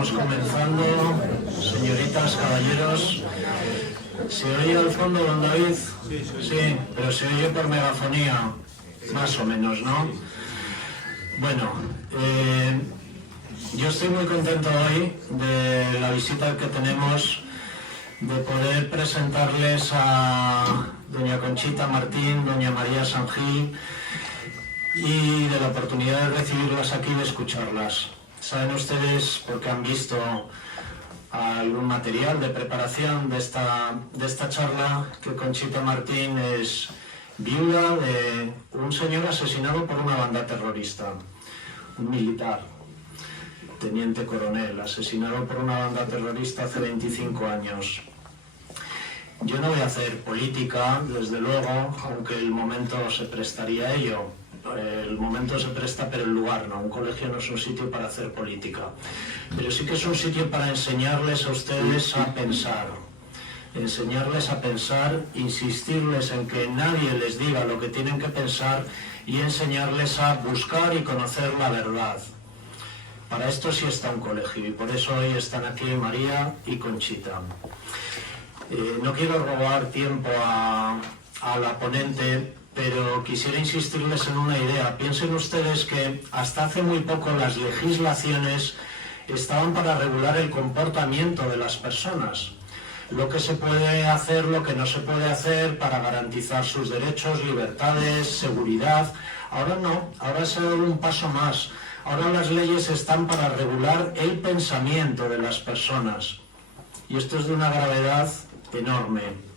Estamos comenzando, señoritas, caballeros. ¿Se oye al fondo, don David? Sí, pero se oye por megafonía, más o menos, ¿no? Bueno, yo estoy muy contento hoy de la visita que tenemos, de poder presentarles a doña Conchita Martín, doña María Sangil, y de la oportunidad de recibirlas aquí y de escucharlas. Saben ustedes, porque han visto algún material de preparación de esta charla, que Conchita Martín es viuda de un señor asesinado por una banda terrorista, un militar, teniente coronel, asesinado por una banda terrorista hace 25 años. Yo no voy a hacer política, desde luego, aunque el momento se prestaría a ello. El momento se presta, pero el lugar no. Un colegio no es un sitio para hacer política. Pero sí que es un sitio para enseñarles a ustedes a pensar. Enseñarles a pensar, insistirles en que nadie les diga lo que tienen que pensar y enseñarles a buscar y conocer la verdad. Para esto sí está un colegio y por eso hoy están aquí María y Conchita. No quiero robar tiempo a la ponente, pero quisiera insistirles en una idea. Piensen ustedes que hasta hace muy poco las legislaciones estaban para regular el comportamiento de las personas. Lo que se puede hacer, lo que no se puede hacer para garantizar sus derechos, libertades, seguridad. Ahora no, ahora se ha dado un paso más. Ahora las leyes están para regular el pensamiento de las personas. Y esto es de una gravedad enorme.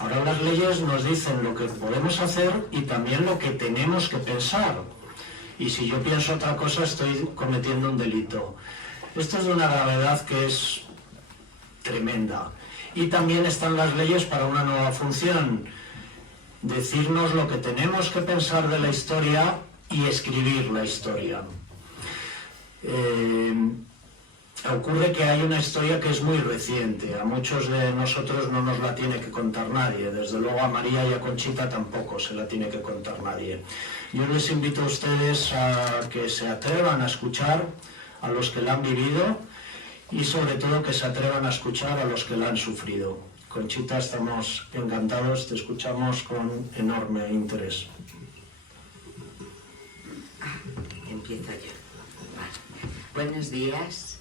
Ahora las leyes nos dicen lo que podemos hacer y también lo que tenemos que pensar. Y si yo pienso otra cosa, estoy cometiendo un delito. Esto es de una gravedad que es tremenda. Y también están las leyes para una nueva función. Decirnos lo que tenemos que pensar de la historia y escribir la historia. Ocurre que hay una historia que es muy reciente. A muchos de nosotros no nos la tiene que contar nadie. Desde luego a María y a Conchita tampoco se la tiene que contar nadie. Yo les invito a ustedes a que se atrevan a escuchar a los que la han vivido y sobre todo que se atrevan a escuchar a los que la han sufrido. Conchita, estamos encantados, te escuchamos con enorme interés. Empiezo yo. Vale. Buenos días.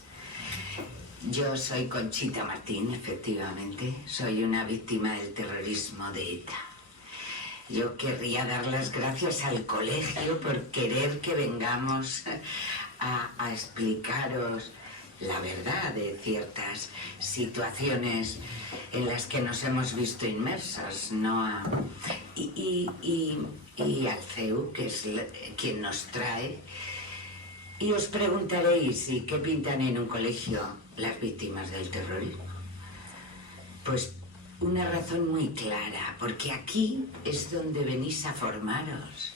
Yo soy Conchita Martín, efectivamente. Soy una víctima del terrorismo de ETA. Yo querría dar las gracias al colegio por querer que vengamos a explicaros la verdad de ciertas situaciones en las que nos hemos visto inmersas, ¿no? Y al CEU, que es quien nos trae. Y os preguntaréis, ¿y qué pintan en un colegio las víctimas del terrorismo? Pues una razón muy clara, porque aquí es donde venís a formaros.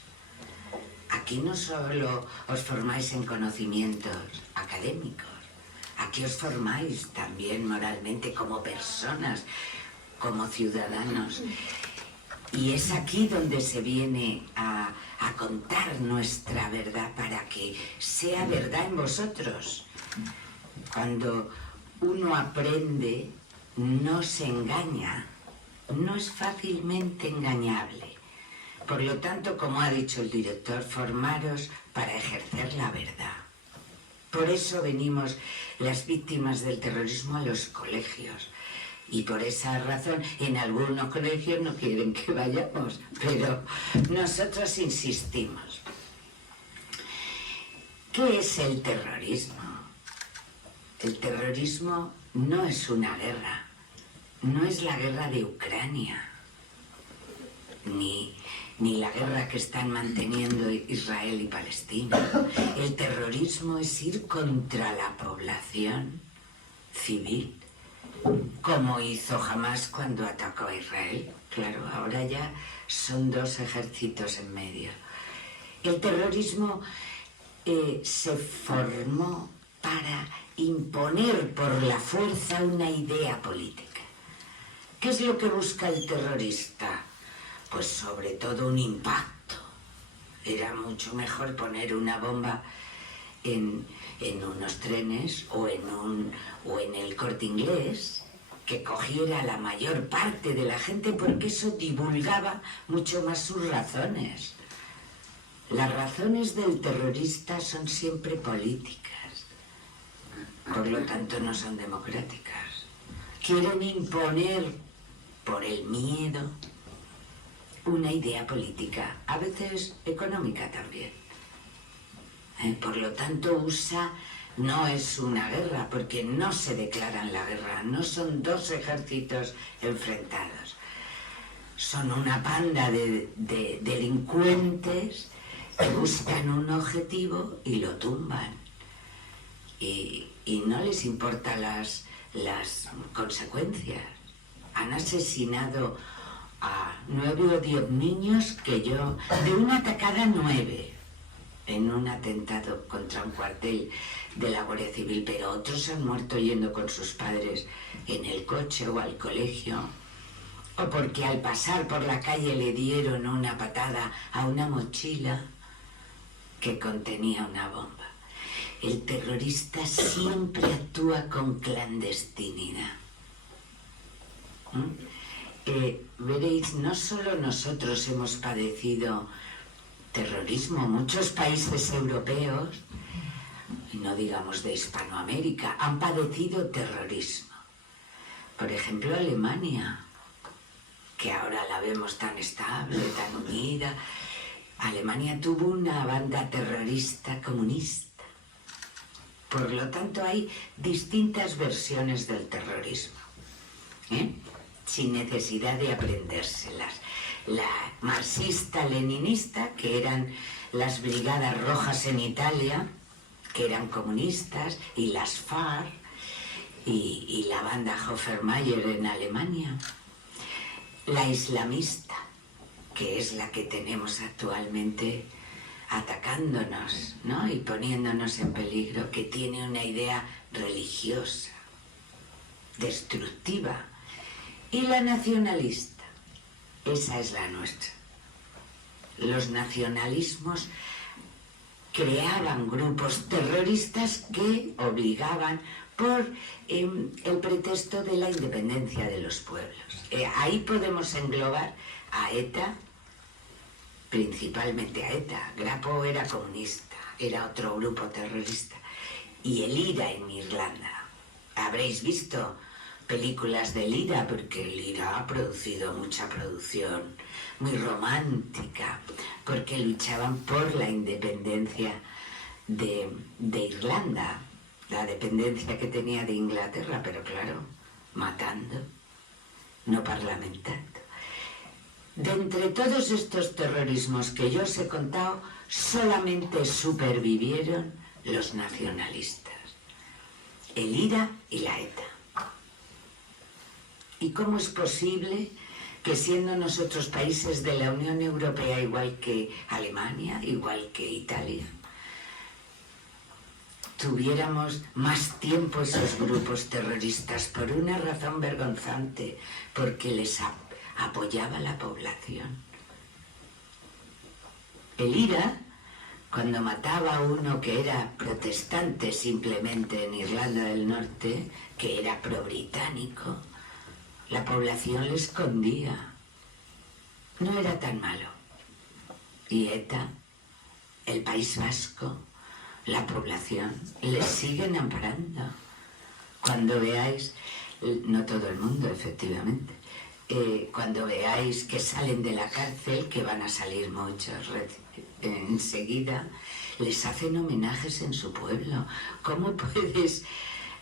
Aquí no solo os formáis en conocimientos académicos, aquí os formáis también moralmente como personas, como ciudadanos. Y es aquí donde se viene a contar nuestra verdad para que sea verdad en vosotros. Cuando uno aprende, no se engaña, no es fácilmente engañable. Por lo tanto, como ha dicho el director, formaros para ejercer la verdad. Por eso venimos las víctimas del terrorismo a los colegios. Y por esa razón, en algunos colegios no quieren que vayamos, pero nosotros insistimos. ¿Qué es el terrorismo? El terrorismo no es una guerra, no es la guerra de Ucrania, ni la guerra que están manteniendo Israel y Palestina. El terrorismo es ir contra la población civil, como hizo Hamás cuando atacó a Israel. Claro, ahora ya son dos ejércitos en medio. El terrorismo se formó para imponer por la fuerza una idea política. ¿Qué es lo que busca el terrorista? Pues sobre todo un impacto. Era mucho mejor poner una bomba en unos trenes o en el Corte Inglés, que cogiera a la mayor parte de la gente, porque eso divulgaba mucho más sus razones. Las razones del terrorista son siempre políticas, por lo tanto no son democráticas. Quieren imponer por el miedo una idea política, a veces económica también. Por lo tanto, USA no es una guerra, porque no se declaran la guerra, no son dos ejércitos enfrentados. Son una panda de delincuentes que buscan un objetivo y lo tumban. Y no les importan las consecuencias. Han asesinado a 9 o 10 niños, de una tacada 9. En un atentado contra un cuartel de la Guardia Civil, pero otros han muerto yendo con sus padres en el coche o al colegio, o porque al pasar por la calle le dieron una patada a una mochila que contenía una bomba. El terrorista siempre actúa con clandestinidad. Veréis, no solo nosotros hemos padecido terrorismo, muchos países europeos, y no digamos de Hispanoamérica, han padecido terrorismo. Por ejemplo, Alemania, que ahora la vemos tan estable, tan unida. Alemania tuvo una banda terrorista comunista. Por lo tanto, hay distintas versiones del terrorismo, sin necesidad de aprendérselas. La marxista-leninista, que eran las brigadas rojas en Italia, que eran comunistas, y las FARC, y la banda Hoffermayer en Alemania. La islamista, que es la que tenemos actualmente atacándonos, ¿no? Y poniéndonos en peligro, que tiene una idea religiosa, destructiva. Y la nacionalista. Esa es la nuestra. Los nacionalismos creaban grupos terroristas que obligaban por el pretexto de la independencia de los pueblos. Ahí podemos englobar a ETA, principalmente a ETA. Grapo era comunista, era otro grupo terrorista. Y el IRA en Irlanda. Habréis visto películas del IRA, porque el IRA ha producido mucha producción muy romántica, porque luchaban por la independencia de Irlanda, la dependencia que tenía de Inglaterra, pero claro, matando, no parlamentando. De entre todos estos terrorismos que yo os he contado, solamente supervivieron los nacionalistas, el IRA y la ETA. ¿Y cómo es posible que, siendo nosotros países de la Unión Europea, igual que Alemania, igual que Italia, tuviéramos más tiempo esos grupos terroristas por una razón vergonzante, porque les apoyaba la población? El IRA, cuando mataba a uno que era protestante simplemente en Irlanda del Norte, que era pro-británico, la población le escondía. No era tan malo. Y ETA, el País Vasco, la población, les siguen amparando. Cuando veáis, no todo el mundo efectivamente, cuando veáis que salen de la cárcel, que van a salir muchos enseguida, les hacen homenajes en su pueblo. ¿Cómo puedes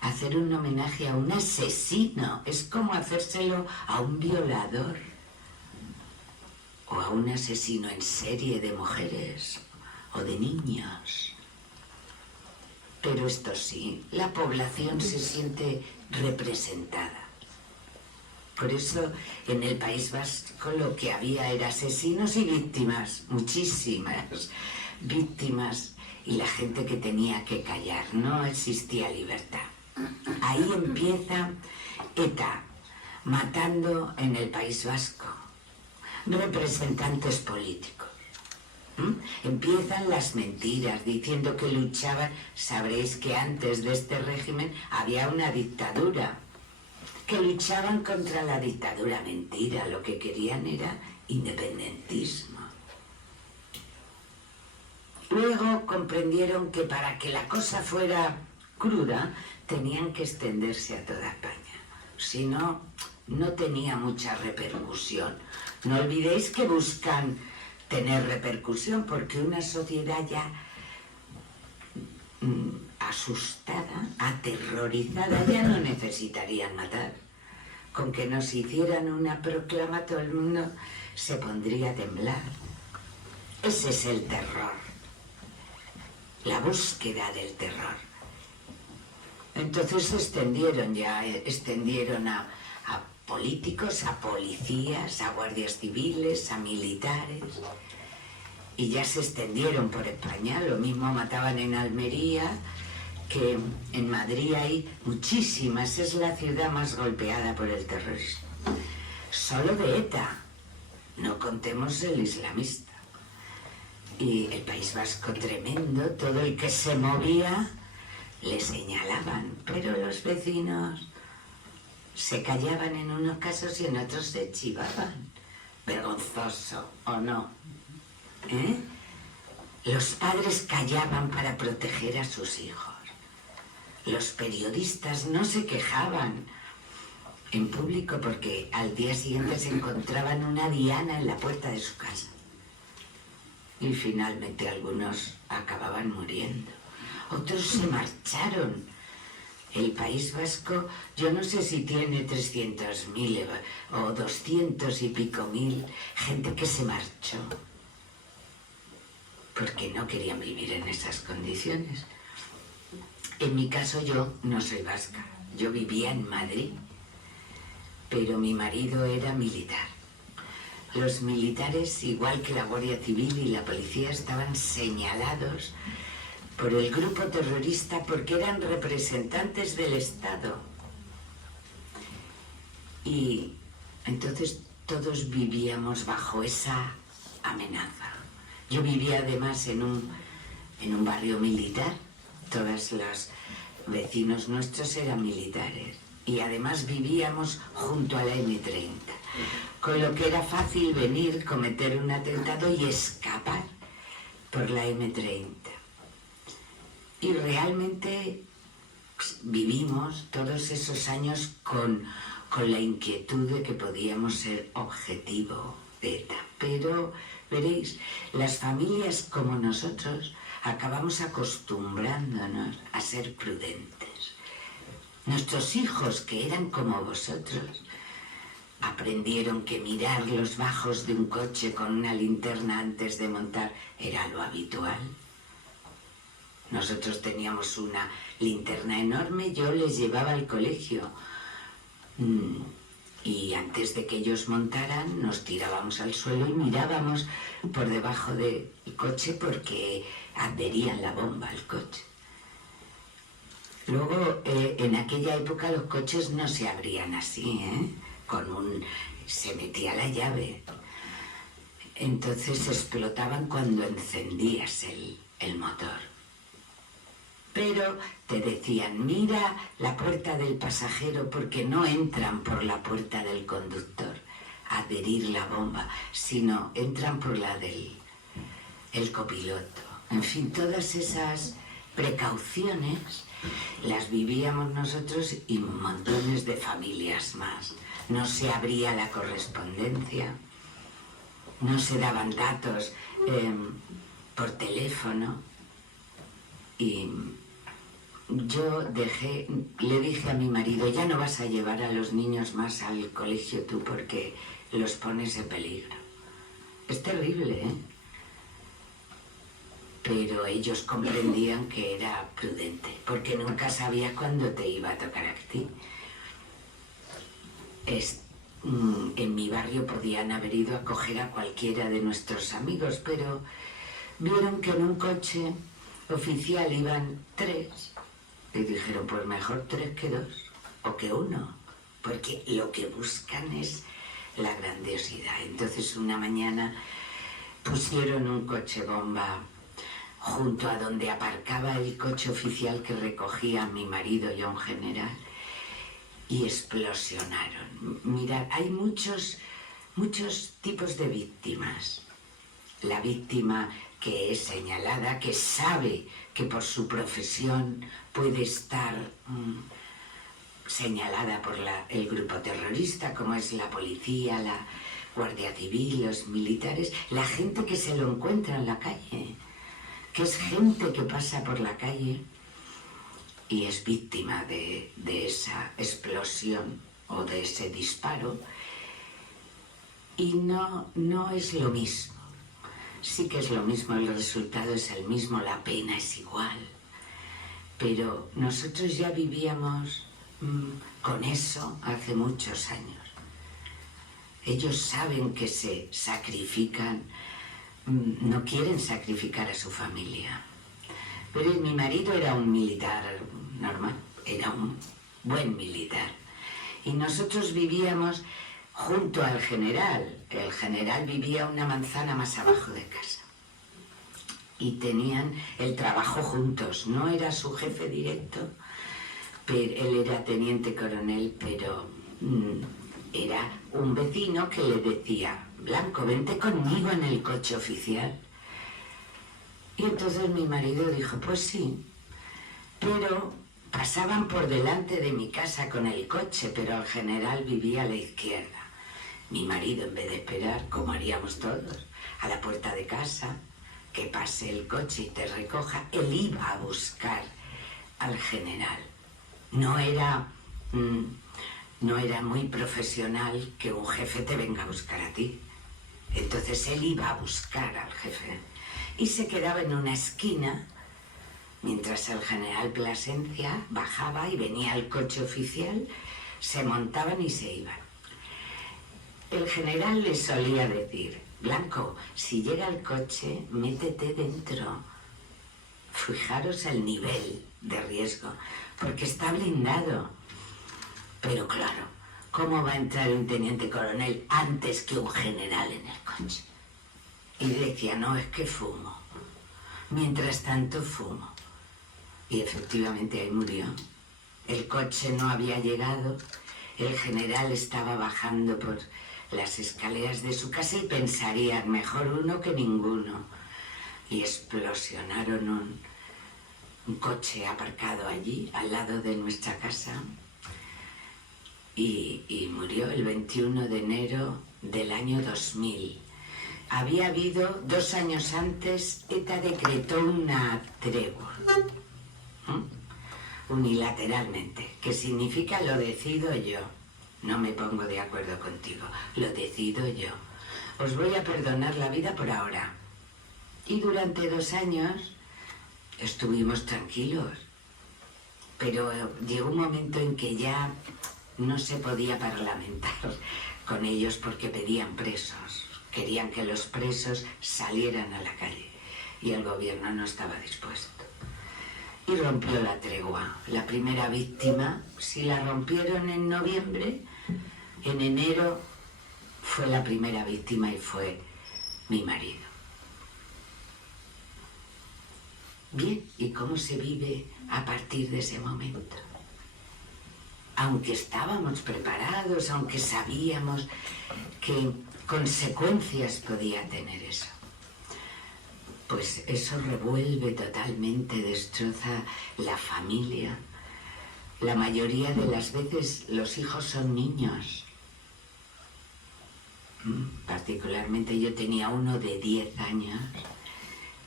hacer un homenaje a un asesino? Es como hacérselo a un violador o a un asesino en serie de mujeres o de niños. Pero esto sí, la población se siente representada. Por eso en el País Vasco lo que había era asesinos y víctimas, muchísimas víctimas, y la gente que tenía que callar. No existía libertad. Ahí empieza ETA matando en el País Vasco representantes políticos. Empiezan las mentiras diciendo que luchaban. Sabréis que antes de este régimen había una dictadura, que luchaban contra la dictadura. Mentira, lo que querían era independentismo. Luego comprendieron que para que la cosa fuera cruda tenían que extenderse a toda España. Si no, no tenía mucha repercusión. No olvidéis que buscan tener repercusión, porque una sociedad ya asustada, aterrorizada, ya no necesitarían matar. Con que nos hicieran una proclama, todo el mundo se pondría a temblar. Ese es el terror, la búsqueda del terror. Entonces extendieron a políticos, a policías, a guardias civiles, a militares, y ya se extendieron por España. Lo mismo mataban en Almería, que en Madrid hay muchísimas. Es la ciudad más golpeada por el terrorismo. Solo de ETA, no contemos el islamista. Y el País Vasco tremendo, todo el que se movía le señalaban, pero los vecinos se callaban en unos casos y en otros se chivaban. Vergonzoso, ¿o no? Los padres callaban para proteger a sus hijos. Los periodistas no se quejaban en público porque al día siguiente se encontraban una diana en la puerta de su casa. Y finalmente algunos acababan muriendo. Otros se marcharon. El País Vasco, yo no sé si tiene 300.000 o 200 y pico mil, gente que se marchó porque no querían vivir en esas condiciones. En mi caso, yo no soy vasca, yo vivía en Madrid, pero mi marido era militar. Los militares, igual que la Guardia Civil y la policía, estaban señalados por el grupo terrorista porque eran representantes del Estado. Y entonces todos vivíamos bajo esa amenaza. Yo vivía además en un barrio militar. Todos los vecinos nuestros eran militares. Y además vivíamos junto a la M30. Con lo que era fácil venir, cometer un atentado y escapar por la M30. Y realmente vivimos todos esos años con la inquietud de que podíamos ser objetivo de ETA. Pero veréis, las familias como nosotros acabamos acostumbrándonos a ser prudentes. Nuestros hijos, que eran como vosotros, aprendieron que mirar los bajos de un coche con una linterna antes de montar era lo habitual. Nosotros teníamos una linterna enorme, yo les llevaba al colegio. Y antes de que ellos montaran, nos tirábamos al suelo y mirábamos por debajo del coche porque adherían la bomba al coche. Luego, en aquella época los coches no se abrían así, se metía la llave. Entonces explotaban cuando encendías el motor. Pero te decían, mira la puerta del pasajero porque no entran por la puerta del conductor a adherir la bomba, sino entran por la del copiloto. En fin, todas esas precauciones las vivíamos nosotros y montones de familias más. No se abría la correspondencia, no se daban datos por teléfono. Y yo le dije a mi marido, ya no vas a llevar a los niños más al colegio tú porque los pones en peligro. Es terrible, ¿eh? Pero ellos comprendían que era prudente, porque nunca sabías cuándo te iba a tocar a ti. En mi barrio podían haber ido a coger a cualquiera de nuestros amigos, pero vieron que en un coche oficial iban 3 y dijeron, pues mejor 3 que 2 o que 1, porque lo que buscan es la grandiosidad. Entonces una mañana pusieron un coche bomba junto a donde aparcaba el coche oficial que recogía a mi marido y a un general y explosionaron. Mirad, hay muchos tipos de víctimas. La víctima que es señalada, que sabe que por su profesión puede estar señalada por el grupo terrorista, como es la policía, la Guardia Civil, los militares, la gente que se lo encuentra en la calle, que es gente que pasa por la calle y es víctima de esa explosión o de ese disparo, y no es lo mismo. Sí que es lo mismo, el resultado es el mismo, la pena es igual, pero nosotros ya vivíamos con eso hace muchos años. Ellos saben que se sacrifican, no quieren sacrificar a su familia. Pero mi marido era un militar normal, era un buen militar. Y nosotros vivíamos junto al general. El general vivía una manzana más abajo de casa. Y tenían el trabajo juntos. No era su jefe directo, pero él era teniente coronel, pero era un vecino que le decía: Blanco, vente conmigo en el coche oficial. Y entonces mi marido dijo: pues sí, pero pasaban por delante de mi casa con el coche, pero el general vivía a la izquierda. Mi marido, en vez de esperar, como haríamos todos, a la puerta de casa, que pase el coche y te recoja, él iba a buscar al general. No era muy profesional que un jefe te venga a buscar a ti. Entonces él iba a buscar al jefe y se quedaba en una esquina mientras el general Plasencia bajaba y venía el coche oficial, se montaban y se iban. El general le solía decir: Blanco, si llega el coche, métete dentro. Fijaros el nivel de riesgo, porque está blindado. Pero claro, ¿cómo va a entrar un teniente coronel antes que un general en el coche? Y decía: no, es que fumo. Mientras tanto fumo. Y efectivamente ahí murió. El coche no había llegado, el general estaba bajando por las escaleras de su casa y pensarían: mejor uno que ninguno. Y explosionaron un coche aparcado allí, al lado de nuestra casa, y murió el 21 de enero del año 2000. Había habido 2 años antes, ETA decretó una tregua, unilateralmente, que significa: lo decido yo. No me pongo de acuerdo contigo, lo decido yo. Os voy a perdonar la vida por ahora. Y durante 2 años estuvimos tranquilos. Pero llegó un momento en que ya no se podía parlamentar con ellos porque pedían presos. Querían que los presos salieran a la calle y el gobierno no estaba dispuesto. Y rompió la tregua. La primera víctima, si la rompieron en noviembre, en enero fue la primera víctima y fue mi marido. Bien, ¿y cómo se vive a partir de ese momento? Aunque estábamos preparados, aunque sabíamos qué consecuencias podía tener eso, pues eso revuelve totalmente, destroza la familia. La mayoría de las veces los hijos son niños. Particularmente yo tenía uno de 10 años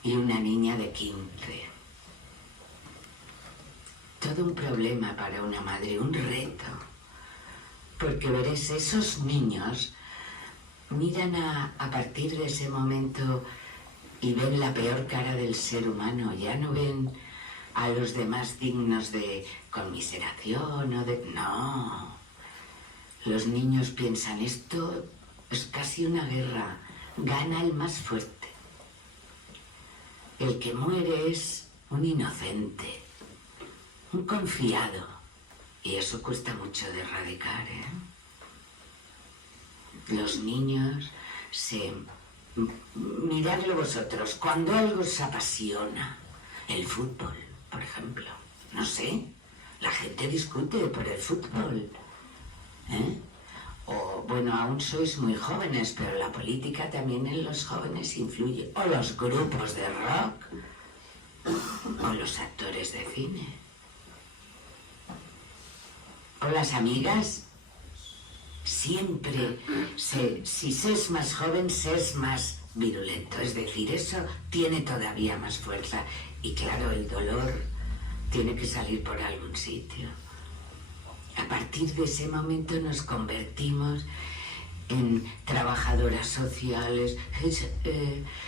y una niña de 15. Todo un problema para una madre, un reto. Porque veréis, esos niños miran a partir de ese momento y ven la peor cara del ser humano. Ya no ven a los demás dignos de conmiseración o de... No. Los niños piensan: esto es casi una guerra. Gana el más fuerte. El que muere es un inocente, un confiado. Y eso cuesta mucho de erradicar, ¿eh? Los niños se Miradlo vosotros, cuando algo os apasiona, el fútbol, por ejemplo, no sé, la gente discute por el fútbol, ¿eh? O, bueno, aún sois muy jóvenes, pero la política también en los jóvenes influye. O los grupos de rock, o los actores de cine, o las amigas. Siempre, si ses más joven, ses más virulento. Es decir, eso tiene todavía más fuerza. Y claro, el dolor tiene que salir por algún sitio. A partir de ese momento nos convertimos en trabajadoras sociales,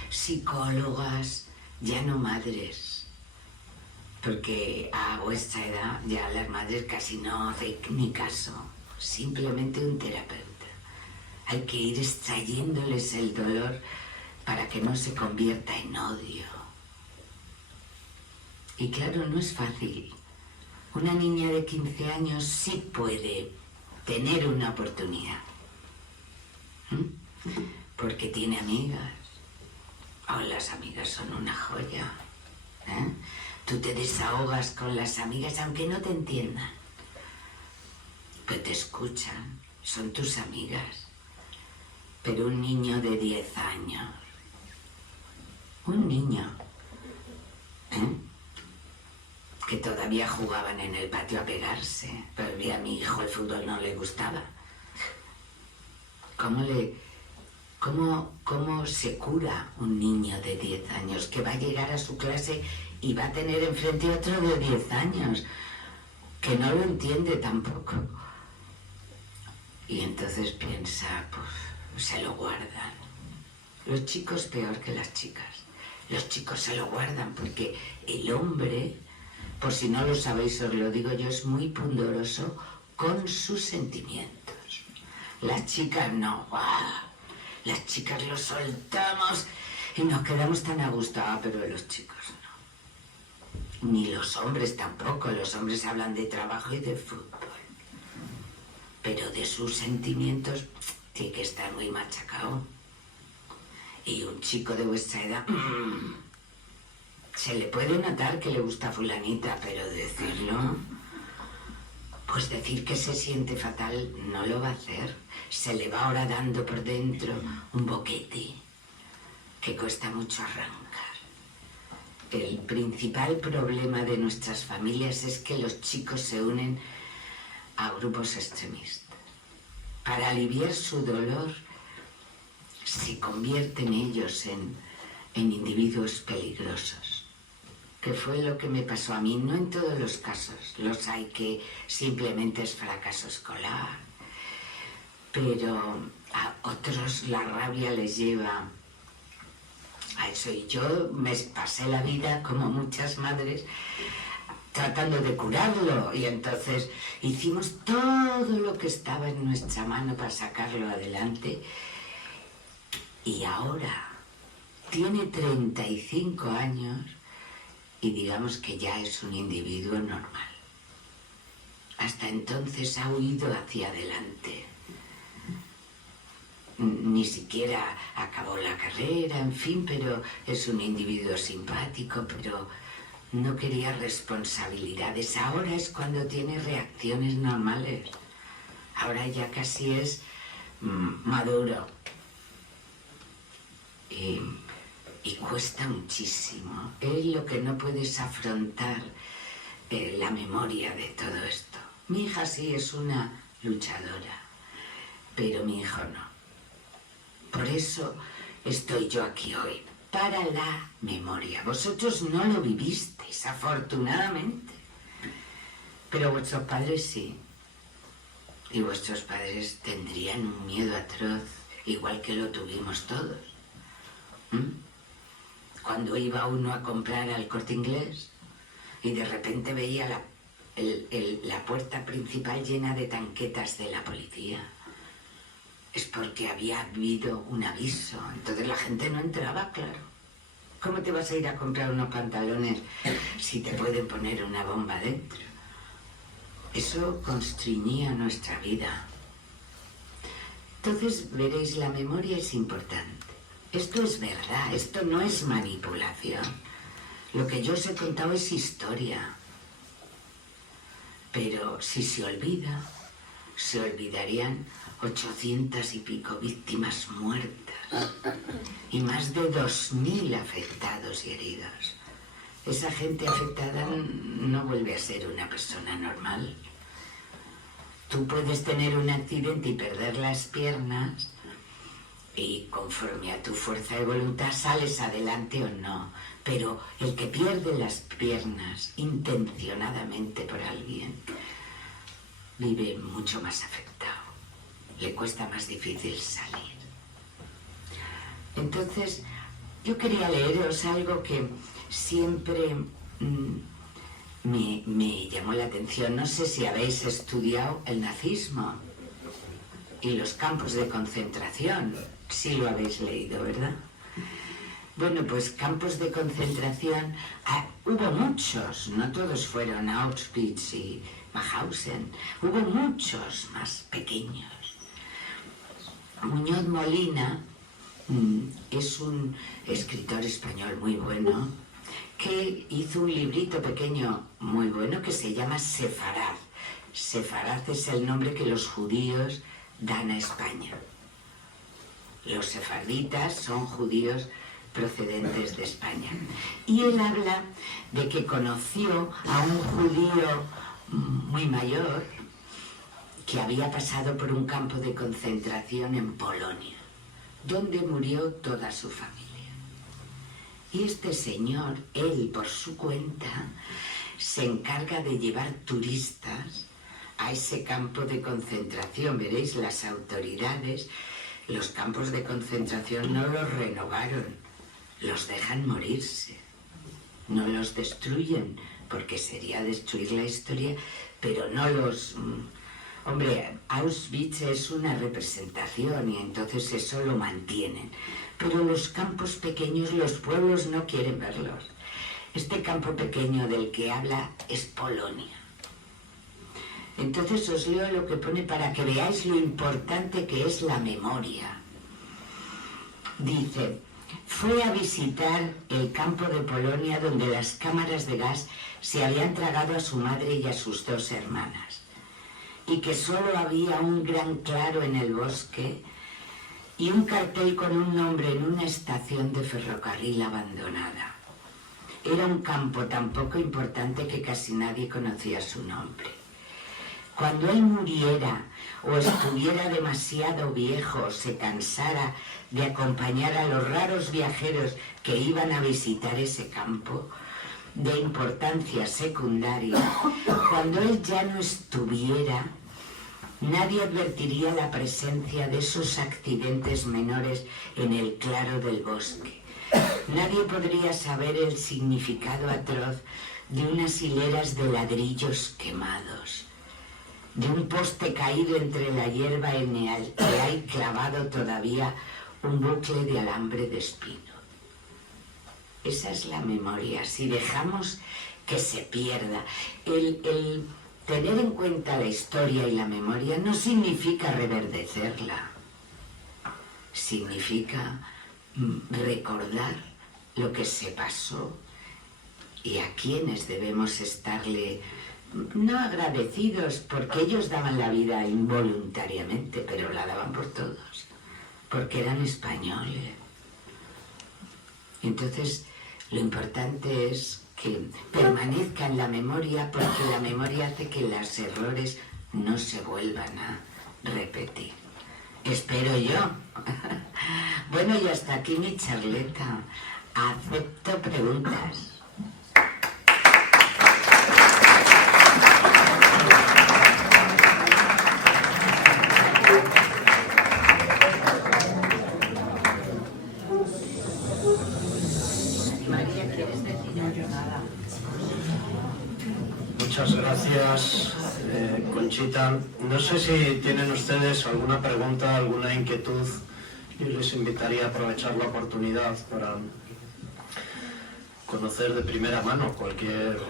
psicólogas, ya no madres. Porque a vuestra edad ya las madres casi no hacen ni caso. Simplemente un terapeuta. Hay que ir extrayéndoles el dolor para que no se convierta en odio. Y claro, no es fácil. Una niña de 15 años sí puede tener una oportunidad. Porque tiene amigas. Oh, las amigas son una joya. Tú te desahogas con las amigas aunque no te entiendan. Pues te escuchan, son tus amigas. Pero un niño de 10 años, un niño, que todavía jugaban en el patio a pegarse, pero a mi hijo el fútbol no le gustaba. ¿Cómo se cura un niño de 10 años que va a llegar a su clase y va a tener enfrente otro de 10 años que no lo entiende tampoco? Y entonces piensa, pues se lo guardan. Los chicos peor que las chicas. Los chicos se lo guardan porque el hombre, por si no lo sabéis, os lo digo yo, es muy pundoroso con sus sentimientos. Las chicas no, ¡guau! Las chicas lo soltamos y nos quedamos tan a gusto, pero los chicos no. Ni los hombres tampoco, los hombres hablan de trabajo y de fútbol. Pero de sus sentimientos tiene que estar muy machacado. Y un chico de vuestra edad, se le puede notar que le gusta fulanita, pero decirlo, pues decir que se siente fatal no lo va a hacer. Se le va ahora dando por dentro un boquete que cuesta mucho arrancar. El principal problema de nuestras familias es que los chicos se unen a grupos extremistas. Para aliviar su dolor, se convierten ellos en individuos peligrosos. Que fue lo que me pasó a mí, no en todos los casos. Los hay que simplemente es fracaso escolar. Pero a otros la rabia les lleva a eso. Y yo me pasé la vida, como muchas madres, tratando de curarlo, y entonces hicimos todo lo que estaba en nuestra mano para sacarlo adelante, y ahora tiene 35 años y digamos que ya es un individuo normal. Hasta entonces ha huido hacia adelante. Ni siquiera acabó la carrera, en fin, pero es un individuo simpático, pero no quería responsabilidades. Ahora es cuando tiene reacciones normales. Ahora ya casi es maduro. Y cuesta muchísimo. Es lo que no puedes afrontar, la memoria de todo esto. Mi hija sí es una luchadora, pero mi hijo no. Por eso estoy yo aquí hoy. Para la memoria. Vosotros no lo vivisteis, afortunadamente. Pero vuestros padres sí. Y vuestros padres tendrían un miedo atroz, igual que lo tuvimos todos. Cuando iba uno a comprar al Corte Inglés y de repente veía la puerta principal llena de tanquetas de la policía, es porque había habido un aviso. Entonces la gente no entraba, claro. ¿Cómo te vas a ir a comprar unos pantalones si te pueden poner una bomba dentro? Eso constreñía nuestra vida. Entonces, veréis, la memoria es importante. Esto es verdad, esto no es manipulación. Lo que yo os he contado es historia. Pero si se olvida, se olvidarían 800 y pico víctimas muertas y más de 2000 afectados y heridos. Esa gente afectada no vuelve a ser una persona normal. Tú puedes tener un accidente y perder las piernas y conforme a tu fuerza de voluntad sales adelante o no. Pero el que pierde las piernas intencionadamente por alguien vive mucho más afectado. Le cuesta más difícil salir. Entonces, yo quería leeros algo que siempre me llamó la atención. No sé si habéis estudiado el nazismo y los campos de concentración. Sí lo habéis leído, ¿verdad? Bueno, pues campos de concentración, hubo muchos, no todos fueron Auschwitz y Mauthausen, hubo muchos más pequeños. Muñoz Molina es un escritor español muy bueno que hizo un librito pequeño muy bueno que se llama Sefarad. Sefarad es el nombre que los judíos dan a España. Los sefarditas son judíos procedentes de España. Y él habla de que conoció a un judío muy mayor que había pasado por un campo de concentración en Polonia, donde murió toda su familia. Y este señor, él por su cuenta, se encarga de llevar turistas a ese campo de concentración. Veréis, las autoridades, los campos de concentración no los renovaron, los dejan morirse, no los destruyen, porque sería destruir la historia, pero no los... Hombre, Auschwitz es una representación y entonces eso lo mantienen. Pero los campos pequeños, los pueblos no quieren verlos. Este campo pequeño del que habla es Polonia. Entonces os leo lo que pone para que veáis lo importante que es la memoria. Dice, fue a visitar el campo de Polonia donde las cámaras de gas se habían tragado a su madre y a sus 2 hermanas. Y que solo había un gran claro en el bosque y un cartel con un nombre en una estación de ferrocarril abandonada. Era un campo tan poco importante que casi nadie conocía su nombre. Cuando él muriera o estuviera demasiado viejo o se cansara de acompañar a los raros viajeros que iban a visitar ese campo de importancia secundaria, cuando él ya no estuviera, nadie advertiría la presencia de esos accidentes menores en el claro del bosque. Nadie podría saber el significado atroz de unas hileras de ladrillos quemados, de un poste caído entre la hierba en el que hay clavado todavía un bucle de alambre de espino. Esa es la memoria. Si dejamos que se pierda, el tener en cuenta la historia y la memoria no significa reverdecerla. Significa recordar lo que se pasó y a quienes debemos estarle no agradecidos, porque ellos daban la vida involuntariamente, pero la daban por todos, porque eran españoles. Entonces, lo importante es que permanezca en la memoria, porque la memoria hace que los errores no se vuelvan a repetir. Espero yo. Bueno, y hasta aquí mi charleta. Acepto preguntas. Muchas gracias, Conchita. No sé si tienen ustedes alguna pregunta, alguna inquietud. Yo les invitaría a aprovechar la oportunidad para conocer de primera mano cualquier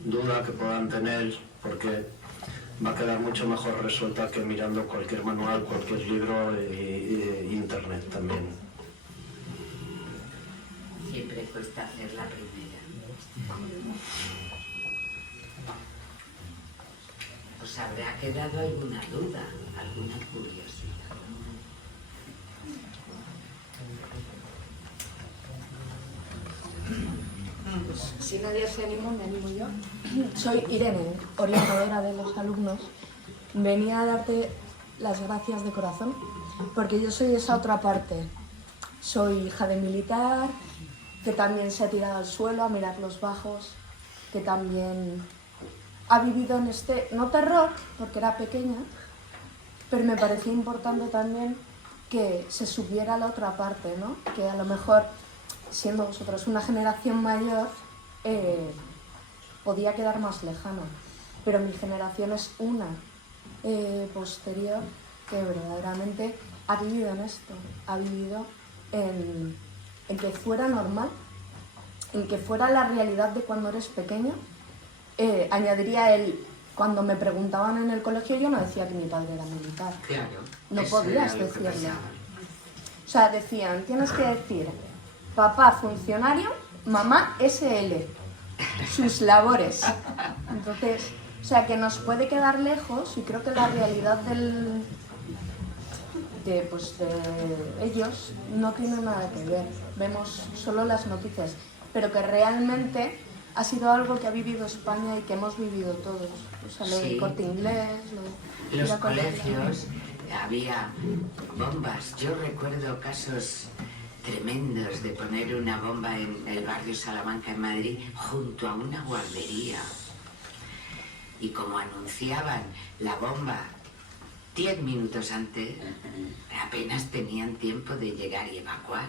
duda que puedan tener, porque va a quedar mucho mejor resuelta que mirando cualquier manual, cualquier libro e internet también. dispuesta a hacer la primera. ¿Os habrá quedado alguna duda, alguna curiosidad? Pues, si nadie se anima, me animo yo. Soy Irene, orientadora de los alumnos. Venía a darte las gracias de corazón, porque yo soy esa otra parte. Soy hija de militar, que también se ha tirado al suelo a mirar los bajos, que también ha vivido en este, no terror, porque era pequeña, pero me parecía importante también que se subiera a la otra parte, ¿no? Que a lo mejor, siendo vosotros una generación mayor, podía quedar más lejano, pero mi generación es una posterior que verdaderamente ha vivido en esto, ha vivido en que fuera normal, en que fuera la realidad de cuando eres pequeño. Añadiría él, cuando me preguntaban en el colegio, yo no decía que mi padre era militar. Claro. No podías decirlo. O sea, decían, tienes que decir, papá funcionario, mamá SL, sus labores. Entonces, o sea, que nos puede quedar lejos, y creo que la realidad de ellos no tiene nada que ver. Vemos solo las noticias, pero que realmente ha sido algo que ha vivido España y que hemos vivido todos. O sea, lo del Corte Inglés, en los colegios había bombas. Yo recuerdo casos tremendos de poner una bomba en el barrio Salamanca, en Madrid, junto a una guardería. Y como anunciaban la bomba 10 minutos antes, apenas tenían tiempo de llegar y evacuar.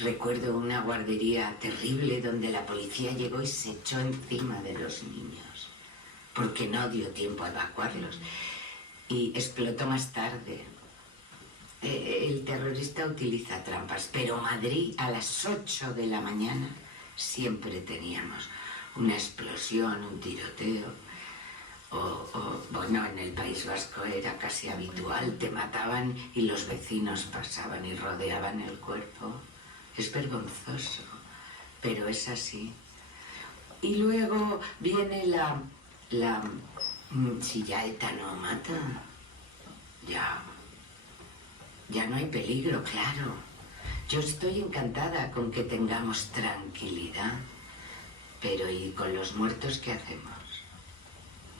Recuerdo una guardería terrible donde la policía llegó y se echó encima de los niños, porque no dio tiempo a evacuarlos. Y explotó más tarde. El terrorista utiliza trampas, pero Madrid a las 8 de la mañana siempre teníamos una explosión, un tiroteo. Bueno, en el País Vasco era casi habitual, te mataban y los vecinos pasaban y rodeaban el cuerpo. Es vergonzoso, pero es así. Y luego viene si ya ETA no mata, ya no hay peligro, claro. Yo estoy encantada con que tengamos tranquilidad, pero ¿y con los muertos qué hacemos?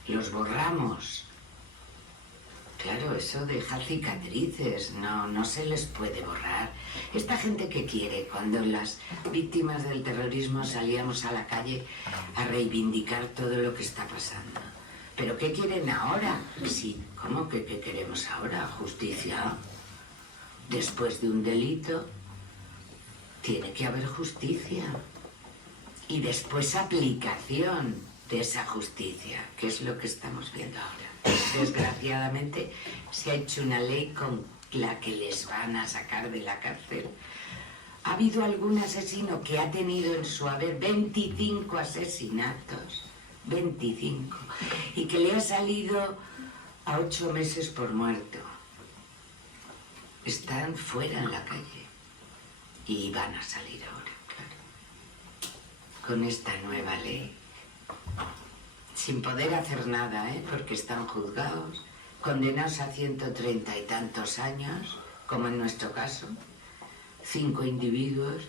¿Los borramos? Claro, eso deja cicatrices, no se les puede borrar. Esta gente que quiere, cuando las víctimas del terrorismo salíamos a la calle a reivindicar todo lo que está pasando. ¿Pero qué quieren ahora? Sí, ¿cómo que qué queremos ahora? Justicia. Después de un delito, tiene que haber justicia. Y después aplicación de esa justicia, que es lo que estamos viendo ahora. Desgraciadamente se ha hecho una ley con la que les van a sacar de la cárcel. Ha habido algún asesino que ha tenido en su haber 25 asesinatos, 25, y que le ha salido a 8 meses por muerto. Están fuera en la calle y van a salir ahora, claro, con esta nueva ley. Sin poder hacer nada, porque están juzgados, condenados a 130 y tantos años, como en nuestro caso, 5 individuos,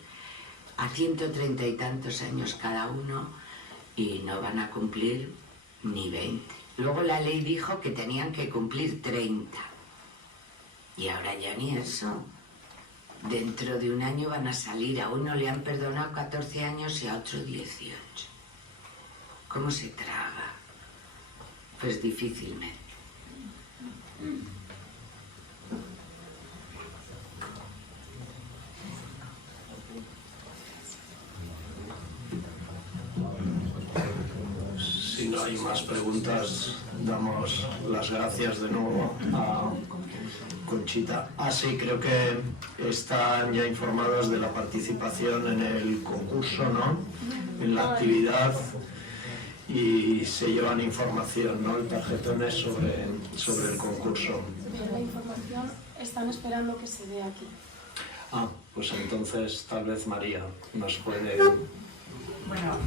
a 130 y tantos años cada uno, y no van a cumplir ni 20. Luego la ley dijo que tenían que cumplir 30, y ahora ya ni eso. Dentro de un año van a salir, a uno le han perdonado 14 años y a otro 18. ¿Cómo se traga? Pues difícilmente. Si no hay más preguntas, damos las gracias de nuevo a Conchita. Sí, creo que están ya informados de la participación en el concurso, ¿no? En la actividad. Y se llevan información, ¿no? El tarjetón es sobre el concurso. Pero la información están esperando que se dé aquí. Ah, pues entonces tal vez María nos puede... Bueno,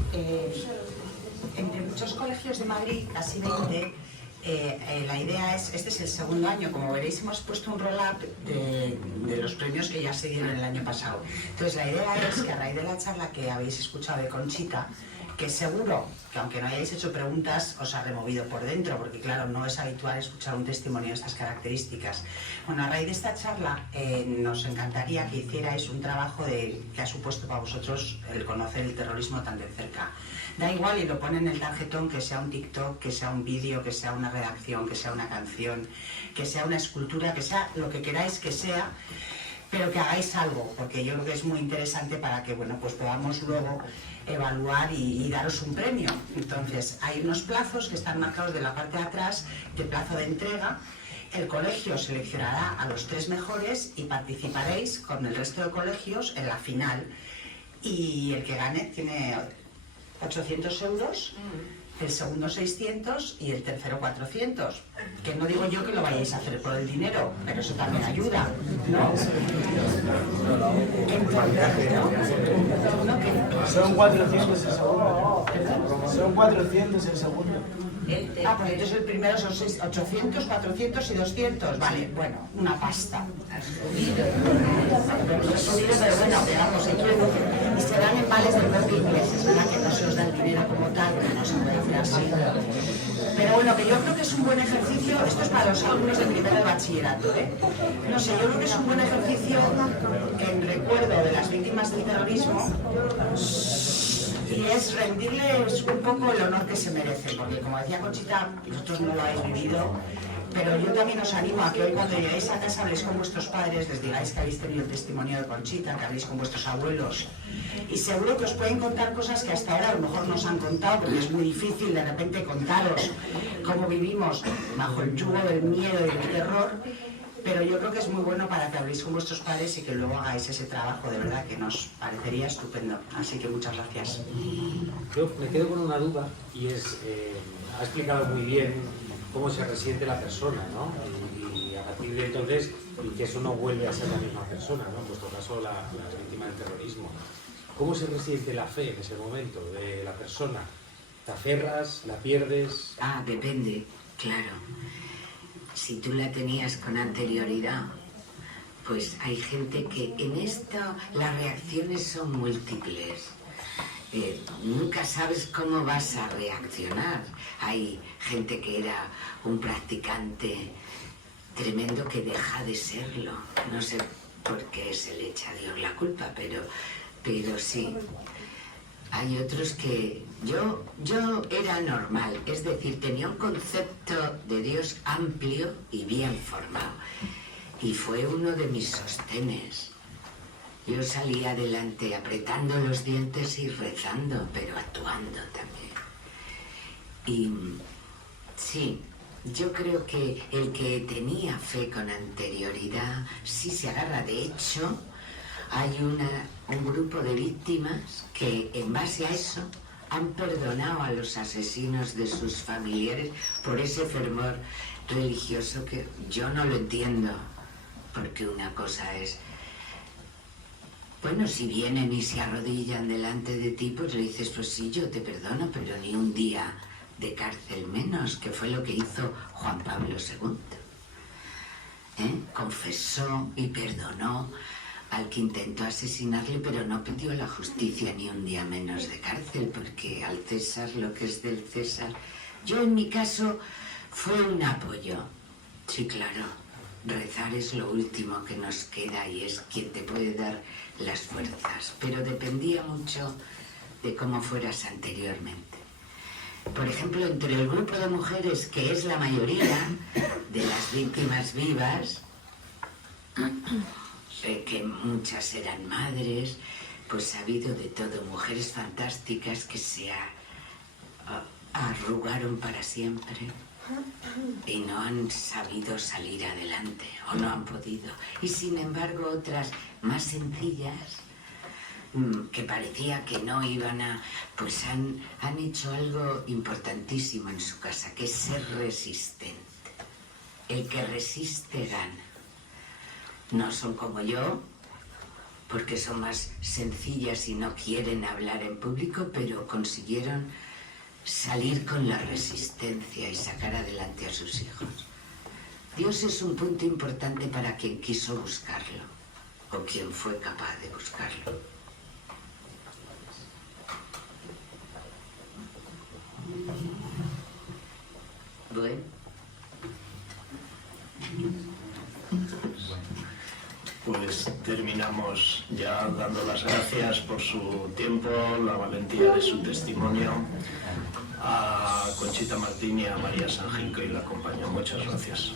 entre muchos colegios de Madrid, casi 20, la idea es, este es el segundo año, como veréis hemos puesto un roll-up de los premios que ya se dieron el año pasado. Entonces la idea es que a raíz de la charla que habéis escuchado de Conchita, que seguro que aunque no hayáis hecho preguntas os ha removido por dentro, porque claro, no es habitual escuchar un testimonio de estas características. Bueno, a raíz de esta charla nos encantaría que hicierais un trabajo que ha supuesto para vosotros el conocer el terrorismo tan de cerca. Da igual y lo pone en el tarjetón, que sea un TikTok, que sea un vídeo, que sea una redacción, que sea una canción, que sea una escultura, que sea lo que queráis que sea, pero que hagáis algo, porque yo creo que es muy interesante para que, bueno, pues podamos luego evaluar y daros un premio. Entonces, hay unos plazos que están marcados de la parte de atrás, de plazo de entrega. El colegio seleccionará a los 3 mejores y participaréis con el resto de colegios en la final. Y el que gane tiene 800 euros, el segundo 600 y el tercero 400. Que no digo yo que lo vayáis a hacer por el dinero, pero eso también ayuda, ¿no? Son 400 el segundo. Son 400 el segundo. Ah, pues entonces el primero son 800, 400 y 200. Vale, bueno, una pasta. Pero bueno, veamos, y se dan en vales del propio inglés. Es verdad que no se os da el dinero como tal, que no se puede hacer así. Pero bueno, que yo creo que es un buen ejercicio, esto es para los alumnos de primero de bachillerato, ¿eh? No sé, yo creo que es un buen ejercicio en recuerdo de las víctimas del terrorismo. Y es rendirles un poco el honor que se merecen, porque como decía Conchita, vosotros no lo habéis vivido, pero yo también os animo a que hoy cuando lleguéis a casa habléis con vuestros padres, les digáis que habéis tenido el testimonio de Conchita, que habléis con vuestros abuelos, y seguro que os pueden contar cosas que hasta ahora a lo mejor no os han contado, porque es muy difícil de repente contaros cómo vivimos bajo el yugo del miedo y del terror. Pero yo creo que es muy bueno para que habléis con vuestros padres y que luego hagáis ese trabajo, de verdad, que nos parecería estupendo. Así que muchas gracias. Yo me quedo con una duda y es, ha explicado muy bien cómo se resiente la persona, ¿no? Y a partir de entonces, y que eso no vuelve a ser la misma persona, ¿no? En vuestro caso, la víctima del terrorismo. ¿Cómo se resiente la fe en ese momento de la persona? ¿Te aferras? ¿La pierdes? Ah, depende, claro. Si tú la tenías con anterioridad, pues hay gente que en esto las reacciones son múltiples. Nunca sabes cómo vas a reaccionar. Hay gente que era un practicante tremendo que deja de serlo. No sé por qué se le echa a Dios la culpa, pero sí. Hay otros que yo era normal, es decir, tenía un concepto de Dios amplio y bien formado. Y fue uno de mis sostenes. Yo salía adelante apretando los dientes y rezando, pero actuando también. Y sí, yo creo que el que tenía fe con anterioridad sí se agarra. De hecho, hay un grupo de víctimas que en base a eso han perdonado a los asesinos de sus familiares por ese fervor religioso que yo no lo entiendo, porque una cosa es, bueno, si vienen y se arrodillan delante de ti, pues le dices, pues sí, yo te perdono, pero ni un día de cárcel menos, que fue lo que hizo Juan Pablo II. Confesó y perdonó al que intentó asesinarle, pero no pidió a la justicia ni un día menos de cárcel, porque al César lo que es del César. Yo en mi caso fue un apoyo. Sí, claro, rezar es lo último que nos queda y es quien te puede dar las fuerzas, pero dependía mucho de cómo fueras anteriormente. Por ejemplo, entre el grupo de mujeres, que es la mayoría de las víctimas vivas, que muchas eran madres, pues ha habido de todo, mujeres fantásticas que se arrugaron para siempre y no han sabido salir adelante o no han podido. Y sin embargo otras más sencillas, que parecía que no iban a, pues han hecho algo importantísimo en su casa, que es ser resistente. El que resiste gana. No son como yo, porque son más sencillas y no quieren hablar en público, pero consiguieron salir con la resistencia y sacar adelante a sus hijos. Dios es un punto importante para quien quiso buscarlo, o quien fue capaz de buscarlo. Bueno. Pues terminamos ya dando las gracias por su tiempo, la valentía de su testimonio, a Conchita Martín y a María Sanjil, que hoy la acompañó. Muchas gracias.